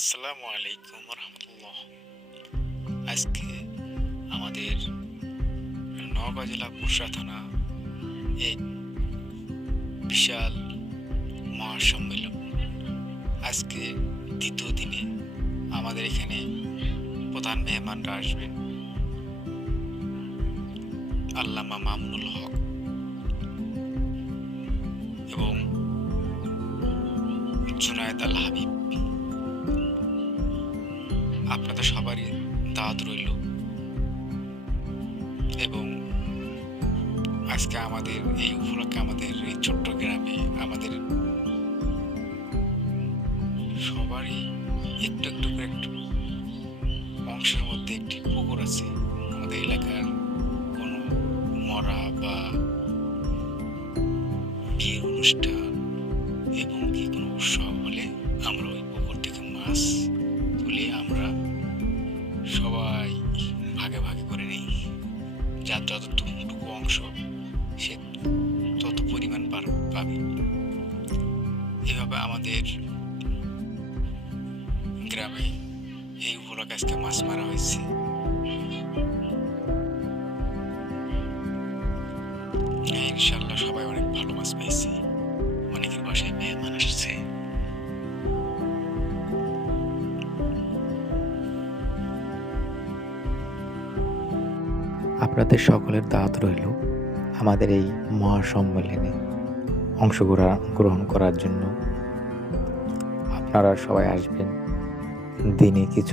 আসসালামু আলাইকুম রহমতুল্লাহ। আজকে আমাদের নওগাঁ জেলা পুরসা থানা এক বিশাল মহাসম্মেলন। আজকে দ্বিতীয় দিনে আমাদের এখানে প্রধান মেহমানরা আসবেন আল্লামা মামুনুল হক এবং জুনায়েদ আল হাবিব। আপনাদের সবারই দাওয়াত রইল এবং আজকে আমাদের এই উপলক্ষে আমাদের এই ছোট্ট গ্রামে আমাদের সবারই একটু একটু করে একটু অংশের মধ্যে একটি পুকুর আছে। আমাদের এলাকার কোনো মরা বা বিয়ের অনুষ্ঠান এবং কি কোনো উৎসব হলে আমরা ওই পুকুর থেকে মাছ তুলে আমরা সবাই ভাগে ভাগে করে নিই। যার যতটুকু অংশ সে তত পরিমাণ পাবে। এভাবে আমাদের গ্রামে এই উপলক্ষে আজকে মাছ মারা হয়েছে। ইনশাল্লাহ সবাই অনেক ভালো মাছ পাইছে। অনেকের বাসায় মেহমান আসছে। আপনাদের সকলের দাওয়াত রইল আমাদের এই মহাসম্মেলনে অংশগ্রহণ করার জন্য। আপনারা সবাই আসবেন। দিনে কিছু